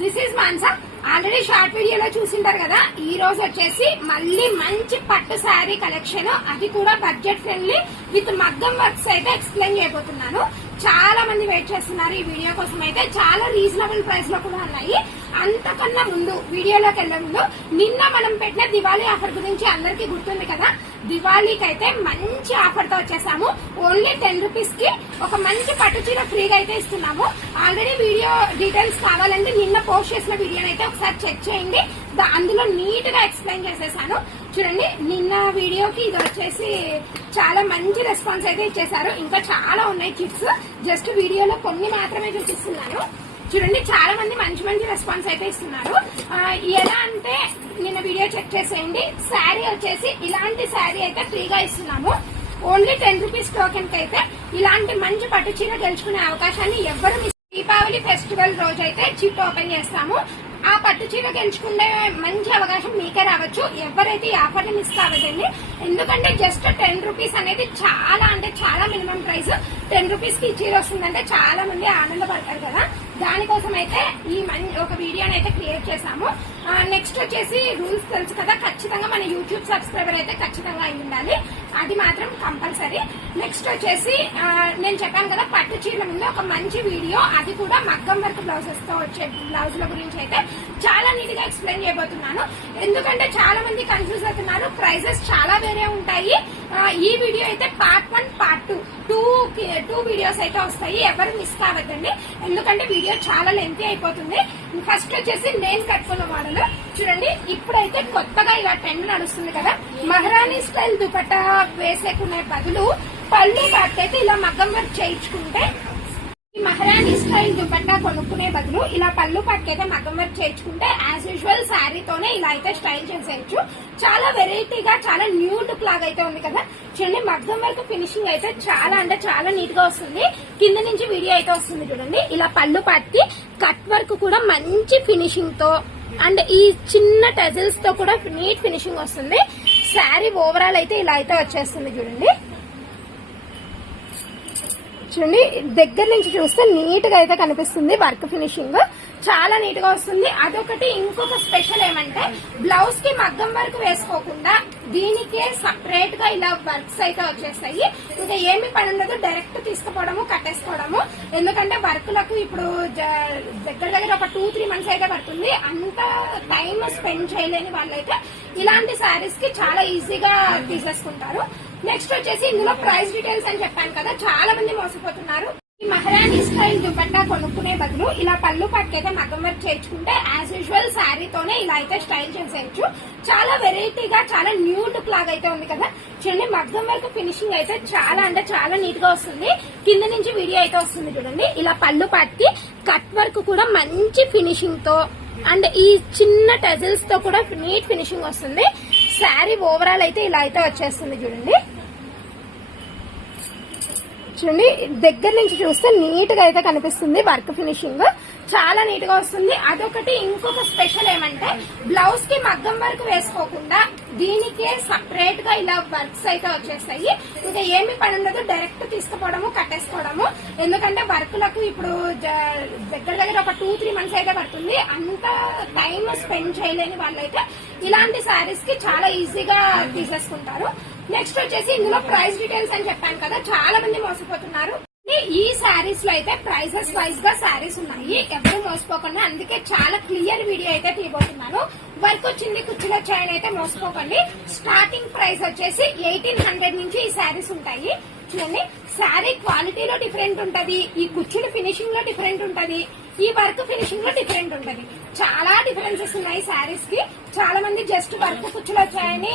This is Mansa. Already short వీడియోలో చూసింటారు కదా. ఈ రోజు వచ్చేసి మళ్ళీ మంచి పట్టు శారీ కలెక్షన్, అది కూడా బడ్జెట్ ఫ్రెండ్లీ విత్ మగ్గం వర్క్స్ అయితే ఎక్స్ప్లెయిన్ చేయబోతున్నాను. చాలా మంది వెయిట్ చేస్తున్నారు ఈ వీడియో కోసం. అయితే చాలా రీజనబుల్ ప్రైస్ లో కూడా ఉన్నాయి. అంతకన్నా ముందు వీడియోలోకి వెళ్లే ముందు నిన్న మనం పెట్టిన దివాళీ ఆఫర్ గురించి అందరికీ గుర్తుంది కదా. దివాళీకి అయితే మంచి ఆఫర్ తో వచ్చేసాము. ఓన్లీ 10 రూపీస్ కి ఒక మంచి పట్టు చీర ఫ్రీగా అయితే ఇస్తున్నాము. ఆల్రెడీ వీడియో డీటెయిల్స్ కావాలంటే నిన్న పోస్ట్ చేసిన వీడియోని అయితే ఒకసారి చెక్ చేయండి. అందులో నీట్ గా ఎక్స్ప్లెయిన్ చేసేసాను. చూడండి, నిన్న వీడియోకి ఇది వచ్చేసి చాలా మంచి రెస్పాన్స్ అయితే ఇచ్చేసారు. ఇంకా చాలా ఉన్నాయి కిట్స్, జస్ట్ వీడియోలో కొన్ని మాత్రమే చూపిస్తున్నాను. చూడండి, చాలా మంది మంచి మంచి రెస్పాన్స్ అయితే ఇస్తున్నారు. ఎలా అంటే నిన్న వీడియో చెక్ చేసేయండి. శారీ వచ్చేసి ఇలాంటి శారీ అయితే ఫ్రీగా ఇస్తున్నాము. ఓన్లీ 10 రూపీస్ టోకెన్ కి అయితే ఇలాంటి మంచి పట్టు చీర గెలుచుకునే అవకాశాన్ని ఎవ్వరు మిస్. దీపావళి ఫెస్టివల్ రోజు అయితే చిట్ ఓపెన్ చేస్తాము. ఆ పట్టు చీర గెలుచుకునే మంచి అవకాశం మీకే రావచ్చు. ఎవరైతే ఈ ఆఫర్ ని మిస్ కావద్దండి. ఎందుకంటే జస్ట్ 10 రూపీస్ అనేది చాలా అంటే చాలా మినిమం ప్రైస్. 10 రూపీస్ కి చీర వస్తుందంటే చాలా మంది ఆనందపడతారు కదా. దానికోసం అయితే ఈ ఒక వీడియోని అయితే క్రియేట్ చేసాము. నెక్స్ట్ వచ్చేసి రూల్స్ తెలుసు కదా, ఖచ్చితంగా మన యూట్యూబ్ సబ్స్క్రైబర్ అయితే ఖచ్చితంగా అయి ఉండాలి. అది మాత్రం కంపల్సరీ. నెక్స్ట్ వచ్చేసి నేను చెప్పాను కదా పట్టు చీరల మీద ఒక మంచి వీడియో, అది కూడా మగ్గం వర్క్ బ్లౌజెస్ తో వచ్చే బ్లౌజుల గురించి అయితే చాలా నీట్ గా ఎక్స్ప్లెయిన్ చేయబోతున్నాను. ఎందుకంటే చాలా మంది కన్ఫ్యూజ్ అవుతున్నారు, ప్రైజెస్ చాలా వేరే ఉంటాయి. ఈ వీడియో అయితే పార్ట్ 1 పార్ట్ 2 టూ వీడియోస్ అయితే వస్తాయి. ఎవరు మిస్ కావద్దండి, ఎందుకంటే వీడియో చాలా లెంతీ అయిపోతుంది. ఫస్ట్ వచ్చేసి నేను కట్టుకున్న మోడల్ చూడండి. ఇప్పుడైతే కొత్తగా ఇలా ట్రెండ్ నడుస్తుంది కదా, మహారాణి స్టైల్ దుపట్టా వేసేకునే బదులు పళ్ళు అయితే ఇలా మగ్గం వర్క్ చేయించుకుంటే, ఈ మహారాణి స్టైల్ దుపట్టా కొనుక్కునే బదులు ఇలా పళ్ళు పట్టుకైతే మగ్గం వర్క్ చేయించుకుంటే యాజ్ యూజువల్ శారీతోనే ఇలా అయితే స్టైల్ చేసేయచ్చు. చాలా వెరైటీగా చాలా న్యూ లుక్ లాగా అయితే ఉంది కదా. చూడండి, మగ్గం వర్క్ ఫినిషింగ్ అయితే చాలా అంటే చాలా నీట్ గా వస్తుంది. కింద నుంచి వీడియో అయితే వస్తుంది చూడండి. ఇలా పళ్ళు పట్టి కట్ వర్క్ కూడా మంచి ఫినిషింగ్ తో అండ్ ఈ చిన్న టెజల్స్ తో కూడా నీట్ ఫినిషింగ్ వస్తుంది. శారీ ఓవరాల్ అయితే ఇలా అయితే వచ్చేస్తుంది చూడండి. చూడండి, దగ్గర నుంచి చూస్తే నీట్ గా అయితే కనిపిస్తుంది. వర్క్ ఫినిషింగ్ చాలా నీట్ గా వస్తుంది. అదొకటి. ఇంకొక స్పెషల్ ఏమంటే బ్లౌజ్ కి మగ్గం వర్క్ వేసుకోకుండా దీనికే సపరేట్ గా ఇలా వర్క్స్ అయితే వచ్చేస్తాయి. ఇంకా ఏమి పని ఉండదు, డైరెక్ట్ తీసుకుపోవడము కట్టేసుకోవడము. ఎందుకంటే వర్క్ లకు ఇప్పుడు దగ్గర దగ్గర ఒక 2-3 మంత్స్ అయితే పడుతుంది. అంత టైం స్పెండ్ చేయలేని వాళ్ళైతే ఇలాంటి శారీస్ కి చాలా ఈజీగా తీసేసుకుంటారు. నెక్స్ట్ వచ్చేసి ఇందులో ప్రైస్ డీటెయిల్స్ అని చెప్పాను కదా, చాలా మంది మోసపోతున్నారు. ఈ మహారాణి స్టైల్ దుపట్టా కొనుక్కునే బదులు ఇలా పళ్ళు పట్టుకైతే మగ్గం వర్క్ చేయించుకుంటే యాజ్ యూజువల్ శారీతోనే ఇలా అయితే స్టైల్ చేసేయచ్చు. చాలా వెరైటీగా చాలా న్యూ లుక్ లాగా అయితే ఉంది కదా. చూడండి, మగ్గం వర్క్ ఫినిషింగ్ అయితే చాలా అంటే చాలా నీట్ గా వస్తుంది. కింద నుంచి వీడియో అయితే వస్తుంది చూడండి. ఇలా పళ్ళు పట్టి కట్ వర్క్ కూడా మంచి ఫినిషింగ్ తో అండ్ ఈ చిన్న టెజల్స్ తో కూడా నీట్ ఫినిషింగ్ వస్తుంది. శారీ ఓవరాల్ అయితే ఇలా అయితే వచ్చేస్తుంది చూడండి. చూడండి, దగ్గర నుంచి చూస్తే నీట్ గా అయితే కనిపిస్తుంది. వర్క్ ఫినిషింగ్ చాలా నీట్ గా వస్తుంది. అదొకటి. ఇంకొక స్పెషల్ ఏమంటే బ్లౌజ్ కి మగ్గం వర్క్ వేసుకోకుండా దీనికే సపరేట్ గా ఇలా వర్క్స్ అయితే వచ్చేస్తాయి. ఇంకా ఏమి పని ఉండదు, డైరెక్ట్ తీసుకుపోవడము కట్టేసుకోవడము. ఎందుకంటే వర్క్ లకు ఇప్పుడు దగ్గర దగ్గర ఒక 2-3 మంత్స్ అయితే పడుతుంది. అంత టైం స్పెండ్ చేయలేని వాళ్ళైతే ఇలాంటి శారీస్ కి చాలా ఈజీగా తీసేసుకుంటారు. నెక్స్ట్ వచ్చేసి ఇందులో ప్రైస్ డీటెయిల్స్ అని చెప్పాను కదా, చాలా మంది మోసపోతున్నారు. ఈ శారీస్ లో అయితే ప్రైసెస్ వైజ్ గా శారీస్ ఉన్నాయి. ఎవరు మోసపోకండి, అందుకే చాలా క్లియర్ వీడియో అయితే తీయబోతున్నాను. వర్క్ వచ్చింది, కుర్చీలు వచ్చాయని అయితే మోసపోకండి. స్టార్టింగ్ ప్రైస్ వచ్చేసి 1800 నుంచి ఈ శారీస్ ఉంటాయి. చూడండి, శారీ క్వాలిటీలో డిఫరెంట్ ఉంటది, ఈ కుర్చీలు ఫినిషింగ్ లో డిఫరెంట్ ఉంటది, ఈ వర్క్ ఫినిషింగ్ లో డిఫరెంట్ ఉంటది. చాలా డిఫరెన్సెస్ ఉన్నాయి శారీస్ కి. చాలా మంది జస్ట్ వర్క్ కుర్చీలు వచ్చాయని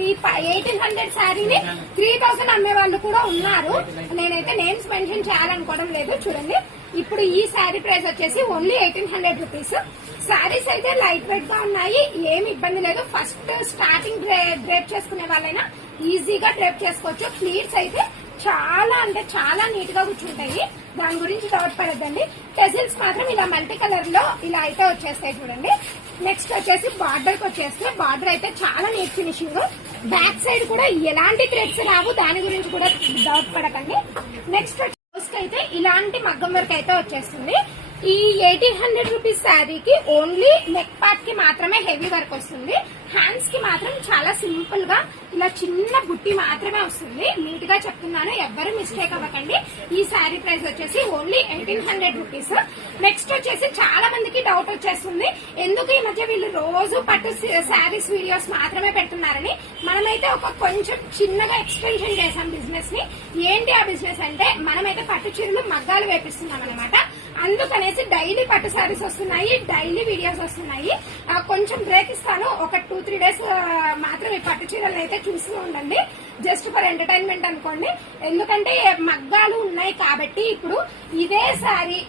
ఈ 1800 శారీని 3000 అమ్మే వాళ్ళు కూడా ఉన్నారు. నేనైతే నేమ్స్ మెన్షన్ చేయాలనుకోవడం లేదు. చూడండి, ఇప్పుడు ఈ శారీ ప్రైస్ వచ్చేసి ఓన్లీ 1800 రూపీస్. శారీస్ అయితే లైట్ వెయిట్ గా ఉన్నాయి, ఏమి ఇబ్బంది లేదు. ఫస్ట్ స్టార్టింగ్ డ్రేప్ చేసుకునే వాళ్ళైనా ఈజీగా డ్రేప్ చేసుకోవచ్చు. ప్లీట్స్ అయితే చాలా అంటే చాలా నీట్ గా కూర్చుంటాయి, దాని గురించి డౌట్ పడద్దండి. టెజిల్స్ మాత్రం ఇలా మల్టీ కలర్ లో ఇలా అయితే వచ్చేస్తాయి చూడండి. నెక్స్ట్ వచ్చేసి బార్డర్ కి వచ్చేస్తే బార్డర్ అయితే చాలా నీట్ ఫినిషింగ్. బ్యాక్ సైడ్ కూడా ఎలాంటి థ్రెడ్స్ రావు, దాని గురించి కూడా డౌట్ పడకండి. నెక్స్ట్ అయితే ఇలాంటి మగ్గం వర్క్ అయితే వచ్చేస్తుంది. ఈ 1800 రూపీస్ శారీకి ఓన్లీ నెక్ పార్ట్ కి మాత్రమే హెవీ వర్క్ వస్తుంది. హ్యాండ్స్ కి మాత్రం చాలా సింపుల్ గా ఇలా చిన్న బుట్టి మాత్రమే వస్తుంది. నీట్ గా చెప్తున్నాను, ఎవ్వరు మిస్టేక్ అవ్వకండి. ఈ శారీ ప్రైస్ వచ్చేసి ఓన్లీ 1800 రూపీస్. నెక్స్ట్ వచ్చేసి చాలా మందికి డౌట్ వచ్చేస్తుంది, ఎందుకు ఈ మధ్య వీళ్ళు రోజు పట్టు శారీస్ వీడియోస్ మాత్రమే పెడుతున్నారని. మనమైతే ఒక కొంచెం చిన్నగా ఎక్స్టెన్షన్ చేసాం బిజినెస్ ని. ఏంటి ఆ బిజినెస్ అంటే, మనమైతే పట్టు చీరలు మగ్గాలు వేపిస్తున్నాం అనమాట. అందుకనేసి డైలీ పట్టు శారీస్ వస్తున్నాయి, డైలీ వీడియోస్ వస్తున్నాయి. కొంచెం బ్రేక్ ఇస్తాను, ఒక 2-3 డేస్ మాత్రం ఈ పట్టు చీరలు అయితే చూస్తూ ఉండండి. జస్ట్ ఫర్ ఎంటర్టైన్మెంట్ అనుకోండి. ఎందుకంటే మగ్గాలు ఉన్నాయి కాబట్టి ఇప్పుడు ఇదే శారీ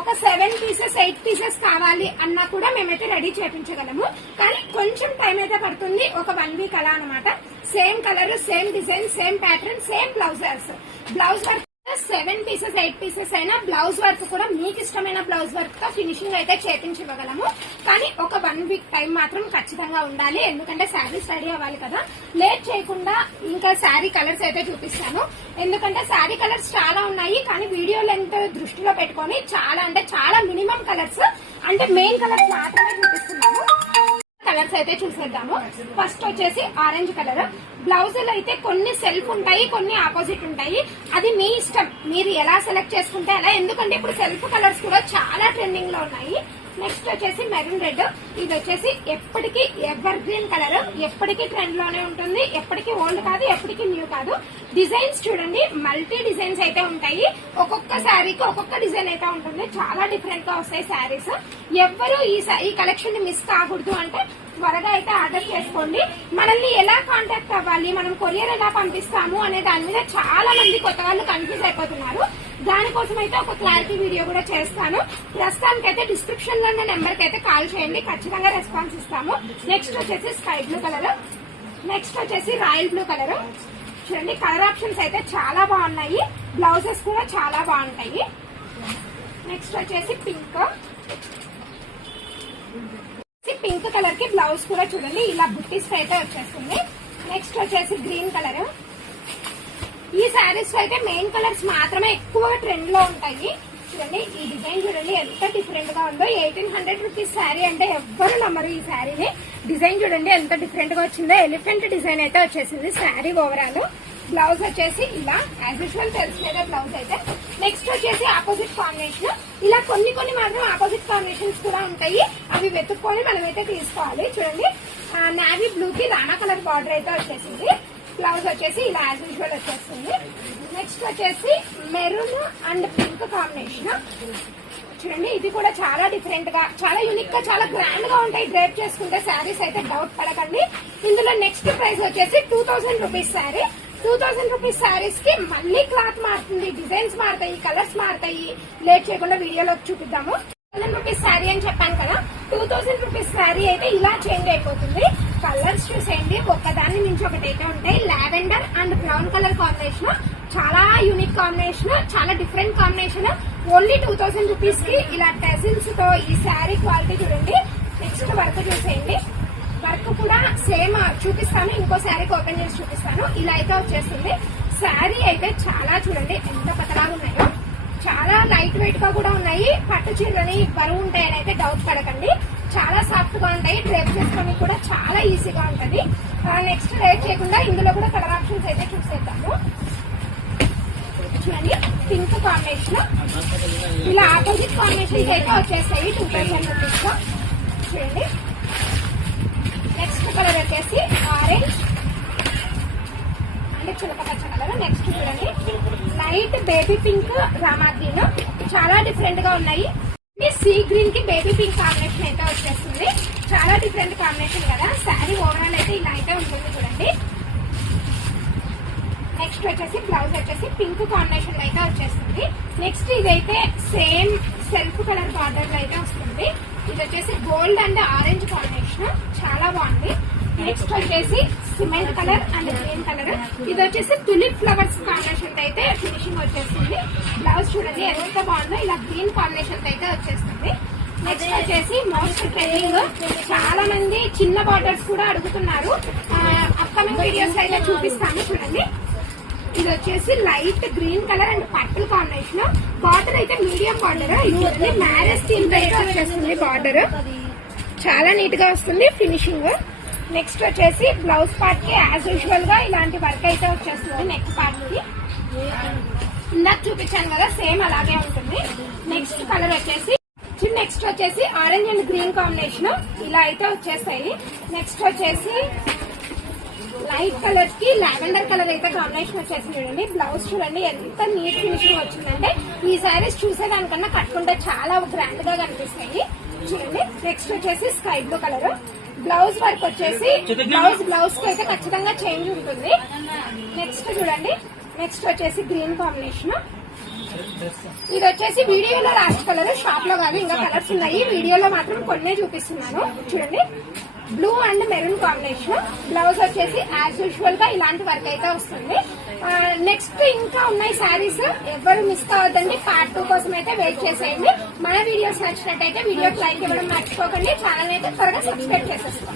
ఒక 7 పీసెస్ 8 పీసెస్ కావాలి అన్నా కూడా మేమైతే రెడీ చేయించగలము. కానీ కొంచెం టైం అయితే పడుతుంది, ఒక 1 వీక్ అలా అనమాట. Same colour, same design, same pattern, same blouses. Blouse work 7 pieces 8 pieces అయినా బ్లౌజ్ వర్క్ కూడా మీకు ఇష్టమైన బ్లౌజ్ వర్క్ తో ఫినిషింగ్ అయితే చేపించగలము. కానీ ఒక 1 వీక్ టైం మాత్రం ఖచ్చితంగా ఉండాలి, ఎందుకంటే శారీస్ రెడీ అవ్వాలి కదా. లేట్ చేయకుండా ఇంకా శారీ కలర్స్ అయితే చూపిస్తాను. ఎందుకంటే శారీ కలర్స్ చాలా ఉన్నాయి, కానీ వీడియో లెంత్ దృష్టిలో పెట్టుకొని చాలా అంటే చాలా మినిమం కలర్స్, అంటే మెయిన్ కలర్స్ మాత్రమే చూపిస్తున్నాము. కలర్స్ అయితే చూసేద్దాము. ఫస్ట్ వచ్చేసి ఆరెంజ్ కలర్. బ్లౌజులు అయితే కొన్ని సెల్ఫ్ ఉంటాయి, కొన్ని ఆపోజిట్ ఉంటాయి. అది మీ ఇష్టం, మీరు ఎలా సెలెక్ట్ చేసుకుంటే అలా. ఎందుకంటే ఇప్పుడు సెల్ఫ్ కలర్స్ కూడా చాలా ట్రెండింగ్ లో ఉన్నాయి. నెక్స్ట్ వచ్చేసి మెరూన్ రెడ్. ఇది వచ్చేసి ఎప్పటికీ ఎవర్ గ్రీన్ కలర్, ఎప్పటికీ ట్రెండ్ లోనే ఉంటుంది, ఎప్పటికీ ఓల్డ్ కాదు, ఎప్పటికీ న్యూ కాదు. డిజైన్స్ చూడండి, మల్టీ డిజైన్స్ అయితే ఉంటాయి. ఒక్కొక్క శారీకి ఒక్కొక్క డిజైన్ అయితే ఉంటుంది, చాలా డిఫరెంట్ గా వస్తాయి శారీస్. ఎవ్వరు ఈ కలెక్షన్ ని మిస్ కాకూడదు అంటే త్వరగా అయితే ఆర్డర్ చేసుకోండి. మనల్ని ఎలా కాంటాక్ట్ అవ్వాలి, మనం కొరియర్ ఎలా పంపిస్తాము అనే దాని మీద చాలా మంది కొత్త వాళ్ళు కన్ఫ్యూజ్ అయిపోతున్నారు. దానికోసం అయితే ఒక క్లారిటీ వీడియో కూడా చేస్తాను. ప్రస్తుతానికైతే డిస్క్రిప్షన్ లో ఉన్న నెంబర్ కి అయితే కాల్ చేయండి, ఖచ్చితంగా రెస్పాన్స్ ఇస్తాము. నెక్స్ట్ వచ్చేసి స్కై బ్లూ కలర్. నెక్స్ట్ వచ్చేసి రాయల్ బ్లూ కలర్. చూడండి, కలర్ ఆప్షన్స్ అయితే చాలా బాగున్నాయి, బ్లౌజెస్ కూడా చాలా బాగుంటాయి. నెక్స్ట్ వచ్చేసి పింక్. పింక్ కలర్ కి బ్లౌజ్ కూడా చూడండి ఇలా బుట్టీస్ అయితే వచ్చేస్తుంది. నెక్స్ట్ వచ్చేసి గ్రీన్ కలర్. ఈ శారీస్ అయితే మెయిన్ కలర్స్ మాత్రమే ఎక్కువ ట్రెండ్ లో ఉంటాయి. చూడండి ఈ డిజైన్ చూడండి ఎంత డిఫరెంట్ గా ఉందో. 1800 రూపీస్ శారీ అంటే ఎవ్వరు నమ్మరు ఈ శారీని. డిజైన్ చూడండి ఎంత డిఫరెంట్ గా వచ్చిందో. ఎలిఫెంట్ డిజైన్ అయితే వచ్చేసింది శారీ ఓవరాల్. బ్లౌజ్ వచ్చేసి ఇలా యాజ్ యూజువల్ తెలిసినదే బ్లౌజ్ అయితే. నెక్స్ట్ వచ్చేసి ఆపోజిట్ కాంబినేషన్. ఇలా కొన్ని మాత్రం ఆపోజిట్ కాంబినేషన్స్ కూడా ఉంటాయి, అవి వెతుక్కొని మనమైతే తీసుకోవాలి. చూడండి నావీ బ్లూ కి రాణా కలర్ బార్డర్ అయితే వచ్చేసింది. బ్లౌజ్ వచ్చేసి ఇలా యాజ్ యూజువల్ వచ్చేస్తుంది. నెక్స్ట్ వచ్చేసి మెరూన్ అండ్ పింక్ కాంబినేషన్. చూడండి ఇది కూడా చాలా డిఫరెంట్ గా, చాలా యూనిక్ గా, చాలా గ్రాండ్ గా ఉంటాయి. డ్రేప్ చేసుకుంటే శారీస్ అయితే డౌట్ పడకండి. ఇందులో నెక్స్ట్ ప్రైస్ వచ్చేసి 2000 రూపీస్ శారీ. 2000 రూపీస్ శారీస్ కి మళ్ళీ క్లాత్ మారుతుంది, డిజైన్స్ మారుతాయి, కలర్స్ మారుతాయి. లేట్ చేయకుండా వీడియోలో చూపిద్దాము. 2000 రూపీస్ శారీ అని చెప్పాను కదా, 2000 రూపీస్ శారీ అయితే ఇలా చేంజ్ అయిపోతుంది. కలర్స్ చూసేయండి, ఒక్కదాన్ని నుంచి ఒకటి అయితే ఉంటాయి. Lavender and brown colour combination, చాలా యూనిక్ కాంబినేషన్, చాలా డిఫరెంట్ కాంబినేషన్. ఓన్లీ 2000 రూపీస్ కి ఇలా టెజిల్స్ తో ఈ శారీ క్వాలిటీ చూడండి. నెక్స్ట్ వర్క్ చూసేయండి, వర్క్ కూడా సేమ్ చూపిస్తాను. ఇంకో శారీకి ఓపెన్ చేసి చూపిస్తాను. ఇలా అయితే వచ్చేస్తుంది. శారీ అయితే చాలా చూడండి ఎంత పతలాగా ఉన్నాయో, చాలా లైట్ వెయిట్ గా కూడా ఉన్నాయి. పట్టు చీరలని బరువు ఉంటాయని అయితే డౌట్ పడకండి, చాలా సాఫ్ట్ గా ఉంటాయి. డ్రేప్ చేసుకొని కూడా చాలా ఈజీగా ఉంటది. నెక్స్ట్ లేట్ చేయకుండా ఇందులో కూడా కలర్ ఆప్షన్స్ అయితే చూసేద్దాము. చూడండి పింక్ కాంబినేషన్, ఇలా ఆపోజిట్ కాంబినేషన్స్ అయితే వచ్చేస్తాయి 2000 రూపీస్ లో. చూడండి నెక్స్ట్ కలర్ వచ్చేసి ఆరెంజ్ అంటే చిలక పచ్చ కలర్. నెక్స్ట్ చూడండి light baby pink Rama green, చాలా డిఫరెంట్ గా ఉన్నాయి. సీ గ్రీన్ కి బేబీ పింక్ కాంబినేషన్ అయితే వచ్చేస్తుంది. చాలా డిఫరెంట్ కాంబినేషన్ కదా. శారీ ఓవరాల్ అయితే ఇలా అయితే ఉంటుంది చూడండి. నెక్స్ట్ వచ్చేసి బ్లౌజ్ వచ్చేసి పింక్ కాంబినేషన్ అయితే వచ్చేస్తుంది. నెక్స్ట్ ఇదైతే సేమ్ సెల్ఫ్ కలర్ బార్డర్ అయితే వస్తుంది. ఇది వచ్చేసి గోల్డ్ అండ్ ఆరెంజ్ కాంబినేషన్, చాలా బాగుంది. నెక్స్ట్ వచ్చేసి cement colour and green colour. ఇది వచ్చేసి తులిప్ ఫ్లవర్స్ కాంబినేషన్ అయితే ఫినిషింగ్ వచ్చేస్తుంది. బ్లౌజ్ చూడండి ఎంత బాగుందో, ఇలా గ్రీన్ కాంబినేషన్ అయితే వచ్చేస్తుంది. నెక్స్ట్ వచ్చేసి మోస్ట్ ట్రెండింగ్, చాలా మంది చిన్న బార్డర్స్ కూడా అడుగుతున్నారు. అప్కమింగ్ వీడియోస్ అయితే చూపిస్తాను చూడండి. ఇది వచ్చేసి light green colour and purple combination. Border అయితే మీడియం బార్డర్. ఇది మ్యారేజ్ థీమ్ అయితే వచ్చేస్తుంది. బార్డర్ చాలా నీట్ గా వస్తుంది ఫినిషింగ్. నెక్స్ట్ వచ్చేసి బ్లౌజ్ పార్ట్ కి యాజ్ యూజువల్ గా ఇలాంటి వర్క్ అయితే వచ్చేస్తుంది. నెక్ పార్ట్ కి ఇందాక చూపించాను కదా, సేమ్ అలాగే ఉంటుంది. నెక్స్ట్ కలర్ వచ్చేసి ఆరెంజ్ అండ్ గ్రీన్ కాంబినేషన్ ఇలా అయితే వచ్చేస్తాయి. నెక్స్ట్ వచ్చేసి లైట్ కలర్ కి లావెండర్ కలర్ అయితే కాంబినేషన్ వచ్చేసింది. చూడండి బ్లౌజ్ చూడండి ఎంత నీట్ ఫినిషింగ్ వచ్చిందంటే ఈ శారీస్ చూసేదానికన్నా కట్టుకుంటే చాలా గ్రాండ్ గా కనిపిస్తాయి. చూడండి నెక్స్ట్ వచ్చేసి sky blue colour. Blouse work వచ్చేసి బ్లౌజ్ కి అయితే ఖచ్చితంగా చేంజ్ ఉంటుంది. నెక్స్ట్ చూడండి, నెక్స్ట్ వచ్చేసి గ్రీన్ కాంబినేషన్. ఇది వచ్చేసి వీడియోలో లాస్ట్ కలర్, షాప్ లో కాదు ఇంకా కలర్స్ ఉన్నాయి. వీడియోలో మాత్రం కొన్నే చూపిస్తున్నాను. చూడండి blue and maroon combination. Blouse వచ్చేసి యాజ్ యూజువల్ గా ఇలాంటి వర్క్ అయితే వస్తుంది. నెక్స్ట్ ఇంకా ఉన్నాయి శారీస్, ఎవరు మిస్ కావద్దండి. పార్ట్ 2 కోసం అయితే వెయిట్ చేసేయండి. మన వీడియోస్ నచ్చినట్టయితే వీడియోకి లైక్ ఇవ్వడం మర్చిపోకండి. ఛానల్ అయితే త్వరగా సబ్స్క్రైబ్ చేసేస్తాం.